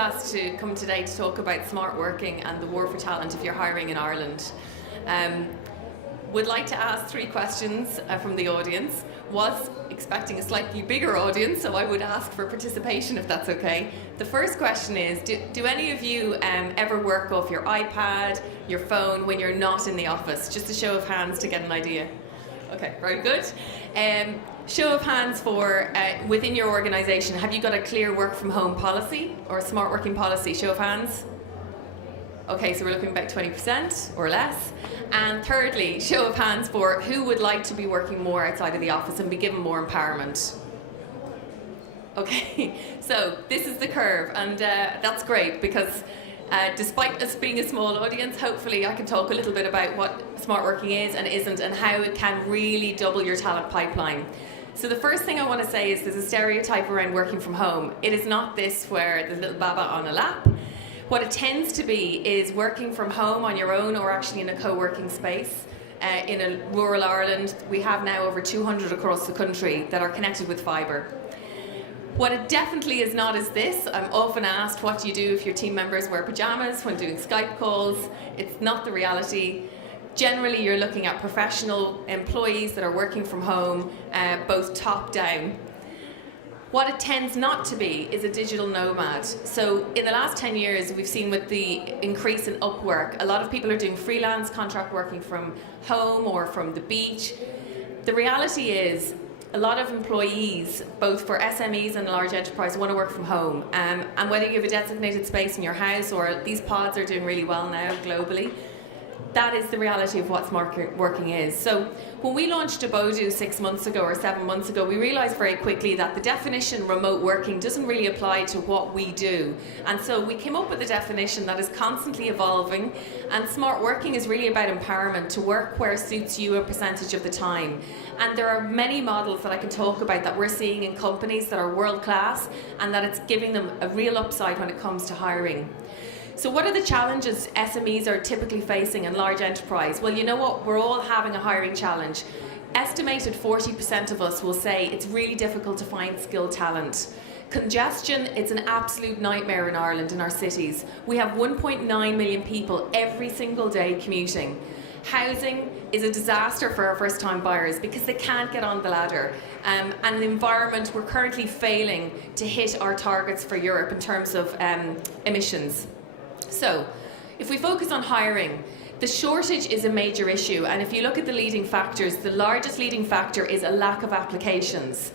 asked to come today to talk about smart working and the war for talent if you're hiring in Ireland. Would like to ask 3 questions from the audience. Was expecting a slightly bigger audience, so I would ask for participation if that's okay. The first question is, do any of you ever work off your iPad, your phone, when you're not in the office? Just a show of hands to get an idea. Okay, very good. Show of hands for within your organisation, have you got a clear work from home policy or a smart working policy? Show of hands. Okay, so we're looking about 20% or less. And thirdly, show of hands for who would like to be working more outside of the office and be given more empowerment. Okay, so this is the curve, and that's great because despite us being a small audience, hopefully I can talk a little bit about what smart working is and isn't and how it can really double your talent pipeline. So the first thing I want to say is there's a stereotype around working from home. It is not this where there's a little baba on a lap. What it tends to be is working from home on your own or actually in a co-working space. In a rural Ireland, we have now over 200 across the country that are connected with fibre. What it definitely is not is this. I'm often asked, what do you do if your team members wear pyjamas when doing Skype calls? It's not the reality. Generally, you're looking at professional employees that are working from home, both top down. What it tends not to be is a digital nomad. So in the last 10 years, we've seen with the increase in Upwork, a lot of people are doing freelance contract working from home or from the beach. The reality is a lot of employees, both for SMEs and large enterprise, want to work from home. And whether you have a designated space in your house or these pods are doing really well now globally, that is the reality of what smart working is. So when we launched Abodoo 6 months ago or 7 months ago, we realised very quickly that the definition remote working doesn't really apply to what we do. And so we came up with a definition that is constantly evolving, and smart working is really about empowerment to work where suits you a percentage of the time. And there are many models that I can talk about that we're seeing in companies that are world class and that it's giving them a real upside when it comes to hiring. So what are the challenges SMEs are typically facing in large enterprise? Well, you know what? We're all having a hiring challenge. Estimated 40% of us will say it's really difficult to find skilled talent. Congestion, it's an absolute nightmare in Ireland, in our cities. We have 1.9 million people every single day commuting. Housing is a disaster for our first-time buyers because they can't get on the ladder. And the environment, we're currently failing to hit our targets for Europe in terms of emissions. So, if we focus on hiring, the shortage is a major issue, and if you look at the leading factors, the largest leading factor is a lack of applications.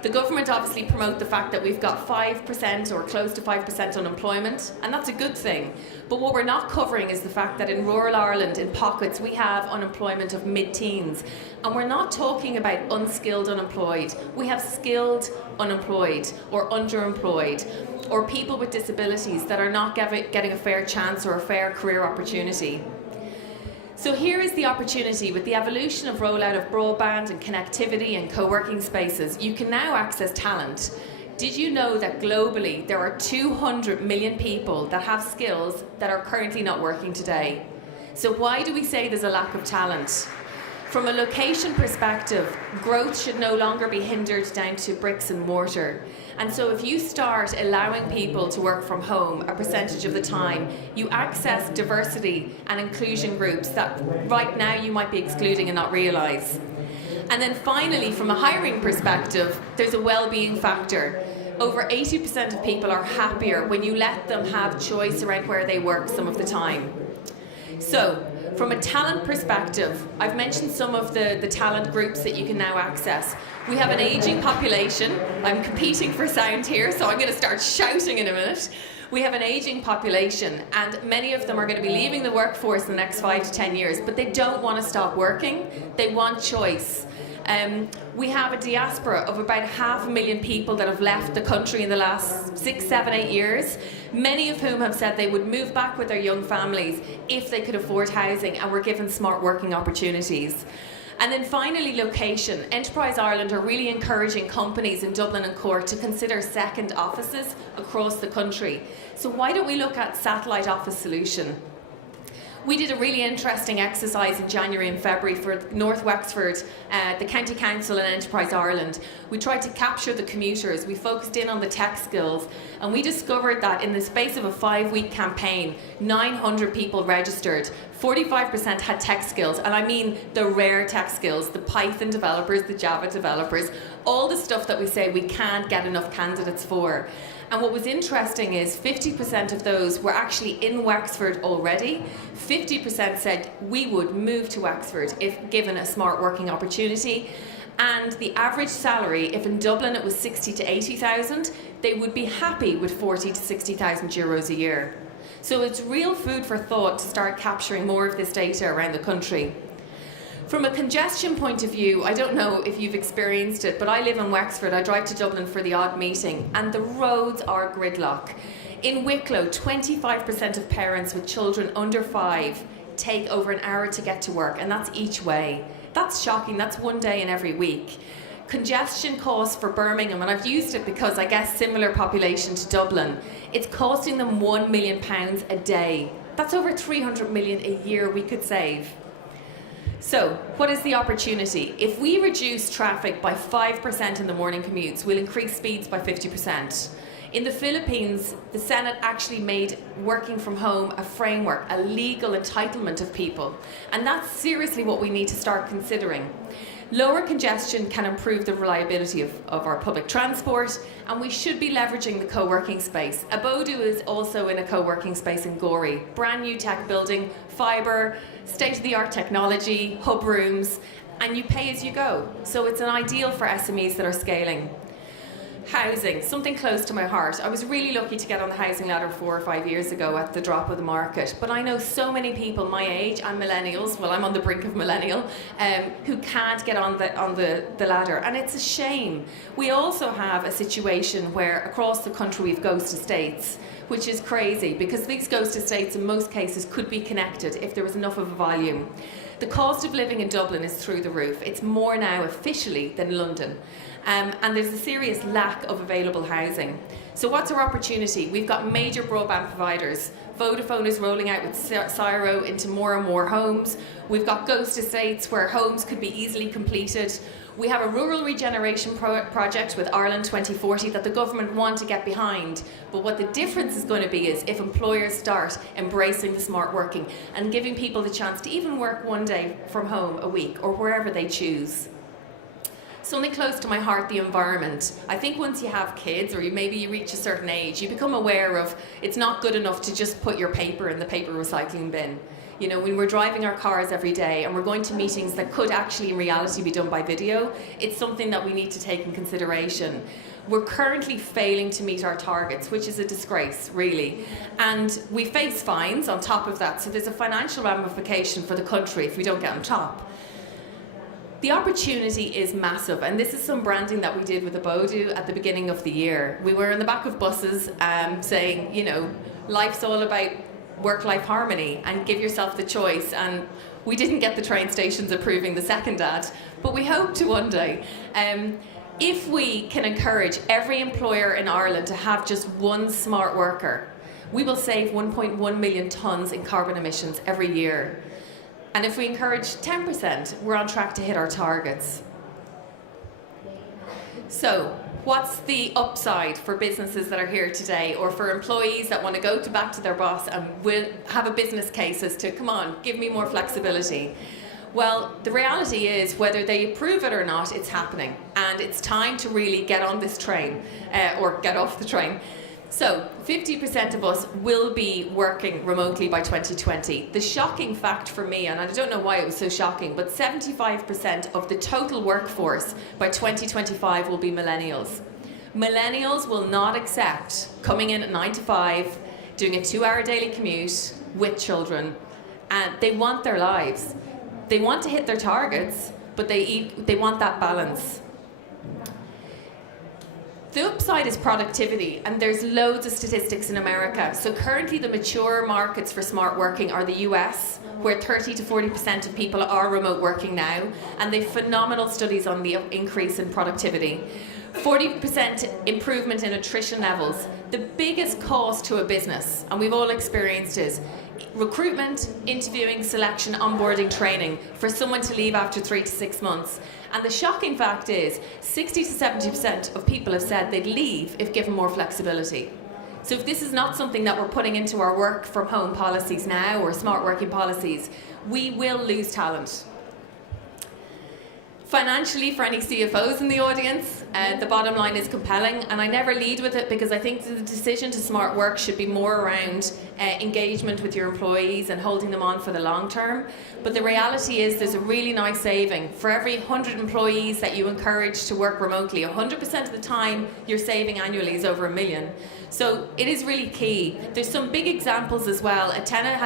The government obviously promote the fact that we've got 5% or close to 5% unemployment, and that's a good thing. But what we're not covering is the fact that in rural Ireland, in pockets, we have unemployment of mid-teens. And we're not talking about unskilled unemployed. We have skilled unemployed or underemployed, or people with disabilities that are not getting a fair chance or a fair career opportunity. So here is the opportunity. With the evolution of rollout of broadband and connectivity and co-working spaces, you can now access talent. Did you know that globally there are 200 million people that have skills that are currently not working today? So why do we say there's a lack of talent? From a location perspective, growth should no longer be hindered down to bricks and mortar. And so if you start allowing people to work from home a percentage of the time, you access diversity and inclusion groups that right now you might be excluding and not realise. And then finally, from a hiring perspective, there's a well-being factor. Over 80% of people are happier when you let them have choice around where they work some of the time. So, from a talent perspective, I've mentioned some of the talent groups that you can now access. We have an ageing population. I'm competing for sound here, so I'm going to start shouting in a minute. We have an ageing population, and many of them are going to be leaving the workforce in the next 5 to 10 years, but they don't want to stop working. They want choice. We have a diaspora of about 500,000 people that have left the country in the last 6, 7, 8 years, many of whom have said they would move back with their young families if they could afford housing and were given smart working opportunities. And then finally, location. Enterprise Ireland are really encouraging companies in Dublin and Cork to consider second offices across the country. So why don't we look at satellite office solution? We did a really interesting exercise in January and February for North Wexford, the County Council and Enterprise Ireland. We tried to capture the commuters, we focused in on the tech skills, and we discovered that in the space of a 5-week campaign, 900 people registered. 45% had tech skills, and I mean the rare tech skills, the Python developers, the Java developers, all the stuff that we say we can't get enough candidates for. And what was interesting is 50% of those were actually in Wexford already. 50% said we would move to Wexford if given a smart working opportunity. And the average salary, if in Dublin it was 60 to 80,000, they would be happy with 40 to 60,000 euros a year. So it's real food for thought to start capturing more of this data around the country. From a congestion point of view, I don't know if you've experienced it, but I live in Wexford. I drive to Dublin for the odd meeting, and the roads are gridlock. In Wicklow, 25% of parents with children under 5 take over an hour to get to work, and that's each way. That's shocking. That's one day in every week. Congestion costs for Birmingham, and I've used it because I guess similar population to Dublin, it's costing them £1 million a day. That's over 300 million a year we could save. So, what is the opportunity? If we reduce traffic by 5% in the morning commutes, we'll increase speeds by 50%. In the Philippines, the Senate actually made working from home a framework, a legal entitlement of people. And that's seriously what we need to start considering. Lower congestion can improve the reliability of our public transport, and we should be leveraging the co-working space. Abodoo is also in a co-working space in Gorey. Brand new tech building, fibre, state-of-the-art technology, hub rooms, and you pay as you go. So it's an ideal for SMEs that are scaling. Housing, something close to my heart. I was really lucky to get on the housing ladder 4 or 5 years ago at the drop of the market. But I know so many people my age, and millennials, well I'm on the brink of millennial, who can't get on the ladder. And it's a shame. We also have a situation where across the country we've ghost estates, which is crazy because these ghost estates in most cases could be connected if there was enough of a volume. The cost of living in Dublin is through the roof. It's more now officially than London. And there's a serious lack of available housing. So what's our opportunity? We've got major broadband providers. Vodafone is rolling out with Cyro into more and more homes. We've got ghost estates where homes could be easily completed. We have a rural regeneration project with Ireland 2040 that the government want to get behind. But what the difference is going to be is if employers start embracing the smart working and giving people the chance to even work one day from home a week or wherever they choose. Something close to my heart, the environment. I think once you have kids or maybe you reach a certain age, you become aware of it's not good enough to just put your paper in the paper recycling bin. You know, when we're driving our cars every day and we're going to meetings that could actually in reality be done by video, it's something that we need to take in consideration. We're currently failing to meet our targets, which is a disgrace, really. And we face fines on top of that, so there's a financial ramification for the country if we don't get on top. The opportunity is massive, and this is some branding that we did with Abodoo at the beginning of the year. We were in the back of buses saying, you know, life's all about work-life harmony and give yourself the choice. And we didn't get the train stations approving the second ad, but we hope to one day. If we can encourage every employer in Ireland to have just one smart worker, we will save 1.1 million tonnes in carbon emissions every year. And if we encourage 10%, we're on track to hit our targets. So, what's the upside for businesses that are here today, or for employees that want to go back to their boss and will have a business case as to, come on, give me more flexibility? Well, the reality is, whether they approve it or not, it's happening. And it's time to really get on this train, or get off the train. So, 50% of us will be working remotely by 2020. The shocking fact for me, and I don't know why it was so shocking, but 75% of the total workforce by 2025 will be millennials. Millennials will not accept coming in at 9 to 5, doing a 2-hour daily commute with children, and they want their lives. They want to hit their targets, but they want that balance. The upside is productivity, and there's loads of statistics in America. So currently the mature markets for smart working are the US, where 30 to 40% of people are remote working now, and they've phenomenal studies on the increase in productivity. 40% improvement in attrition levels. The biggest cost to a business, and we've all experienced recruitment, interviewing, selection, onboarding, training for someone to leave after 3 to 6 months. And the shocking fact is 60 to 70% of people have said they'd leave if given more flexibility. So if this is not something that we're putting into our work from home policies now or smart working policies, we will lose talent. Financially, for any CFOs in the audience, the bottom line is compelling, and I never lead with it because I think the decision to smart work should be more around engagement with your employees and holding them on for the long term. But the reality is there's a really nice saving. For every 100 employees that you encourage to work remotely, 100% of the time you're saving annually is over $1 million. So it is really key. There's some big examples as well. Atena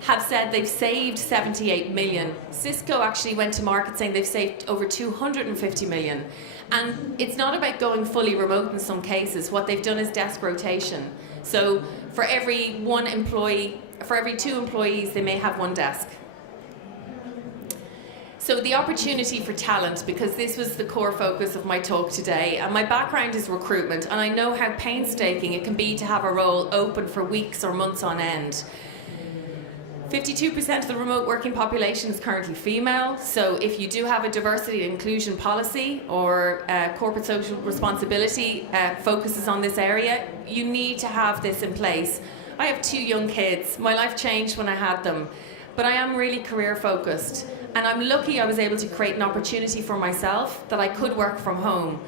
have said they've saved 78 million. Cisco actually went to market saying they've saved over 250 million. And it's not about going fully remote in some cases. What they've done is desk rotation. So for every 2 employees, they may have 1 desk. So the opportunity for talent, because this was the core focus of my talk today, and my background is recruitment, and I know how painstaking it can be to have a role open for weeks or months on end. 52% of the remote working population is currently female, so if you do have a diversity and inclusion policy or corporate social responsibility focuses on this area, you need to have this in place. I have 2 young kids. My life changed when I had them, but I am really career focused, and I'm lucky I was able to create an opportunity for myself that I could work from home.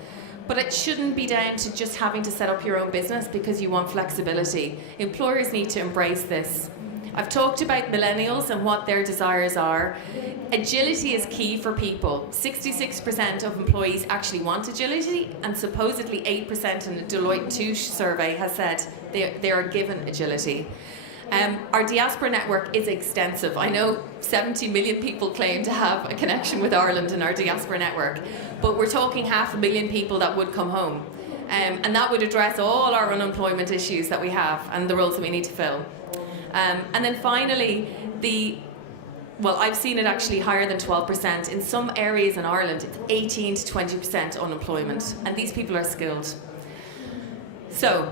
But it shouldn't be down to just having to set up your own business because you want flexibility. Employers need to embrace this. I've talked about millennials and what their desires are. Agility is key for people. 66% of employees actually want agility, and supposedly 8% in a Deloitte Touche survey has said they are given agility. Our diaspora network is extensive. I know 70 million people claim to have a connection with Ireland in our diaspora network, but we're talking 500,000 people that would come home. And that would address all our unemployment issues that we have and the roles that we need to fill. And then finally, I've seen it actually higher than 12%. In some areas in Ireland, it's 18 to 20% unemployment, and these people are skilled. So,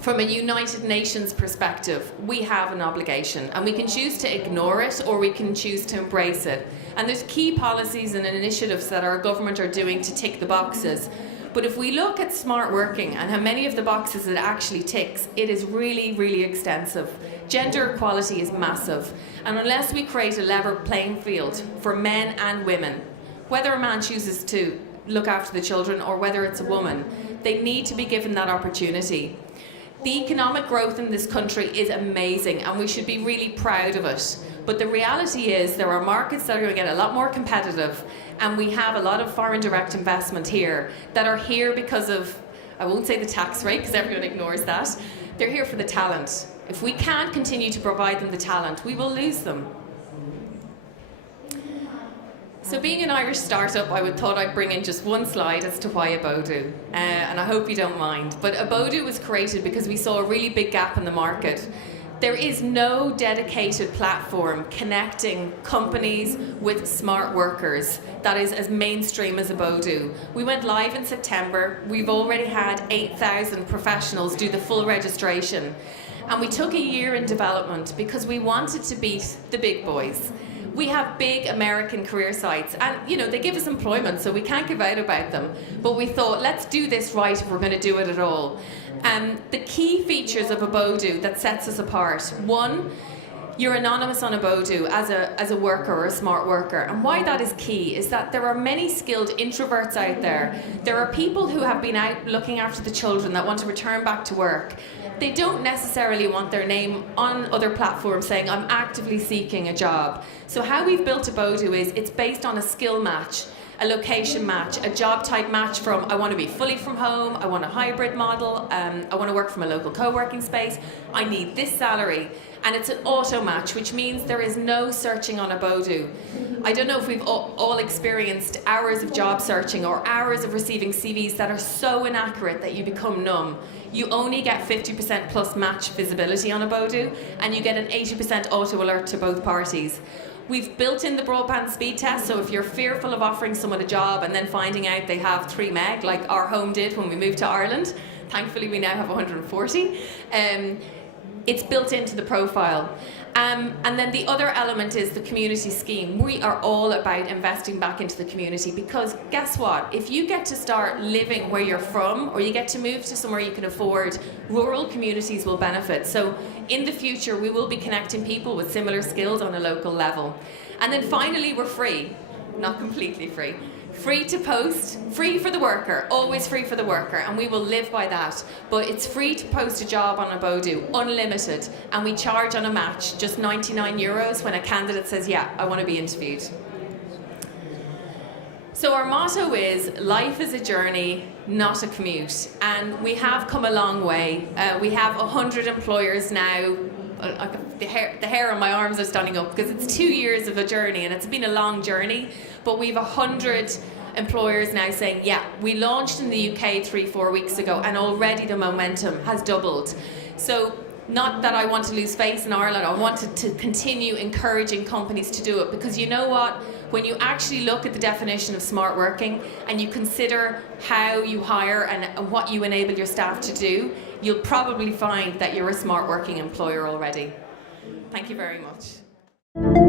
from a United Nations perspective, we have an obligation, and we can choose to ignore it or we can choose to embrace it. And there's key policies and initiatives that our government are doing to tick the boxes. But if we look at smart working and how many of the boxes it actually ticks, it is really, really extensive. Gender equality is massive. And unless we create a level playing field for men and women, whether a man chooses to look after the children or whether it's a woman, they need to be given that opportunity. The economic growth in this country is amazing, and we should be really proud of it. But the reality is there are markets that are going to get a lot more competitive, and we have a lot of foreign direct investment here that are here because of, I won't say the tax rate because everyone ignores that, they're here for the talent. If we can't continue to provide them the talent, we will lose them. So being an Irish startup, I thought I'd bring in just one slide as to why Abodoo, and I hope you don't mind. But Abodoo was created because we saw a really big gap in the market. There is no dedicated platform connecting companies with smart workers that is as mainstream as Abodoo. We went live in September. We've already had 8,000 professionals do the full registration. And we took a year in development because we wanted to beat the big boys. We have big American career sites, and they give us employment, so we can't give out about them. But we thought, let's do this right if we're going to do it at all. The key features of Abodoo that sets us apart: one, you're anonymous on Abodoo as a worker or a smart worker. And why that is key is that there are many skilled introverts out there. There are people who have been out looking after the children that want to return back to work. They don't necessarily want their name on other platforms saying, I'm actively seeking a job. So how we've built Abodoo is it's based on a skill match, a location match, a job type match from I want to be fully from home, I want a hybrid model, I want to work from a local co-working space, I need this salary. And it's an auto match, which means there is no searching on Abodoo. I don't know if we've all experienced hours of job searching or hours of receiving CVs that are so inaccurate that you become numb. You only get 50% plus match visibility on Abodoo, and you get an 80% auto alert to both parties. We've built in the broadband speed test, so if you're fearful of offering someone a job and then finding out they have 3 meg, like our home did when we moved to Ireland, thankfully we now have 140, it's built into the profile. And then the other element is the community scheme. We are all about investing back into the community, because guess what? If you get to start living where you're from, or you get to move to somewhere you can afford, rural communities will benefit. So in the future, we will be connecting people with similar skills on a local level. And then finally, we're free. Not completely free. Free to post, free for the worker, always free for the worker, and we will live by that. But it's free to post a job on Abodoo, unlimited, and we charge on a match, just €99 when a candidate says, yeah, I want to be interviewed. So our motto is, life is a journey, not a commute, and we have come a long way. We have 100 employers now. The hair on my arms are standing up, because it's 2 years of a journey, and it's been a long journey, but we've 100 employers now saying, yeah, we launched in the UK 3-4 weeks ago, and already the momentum has doubled. So not that I want to lose face in Ireland, I wanted to continue encouraging companies to do it, because you know what? When you actually look at the definition of smart working and you consider how you hire and what you enable your staff to do, you'll probably find that you're a smart working employer already. Thank you very much.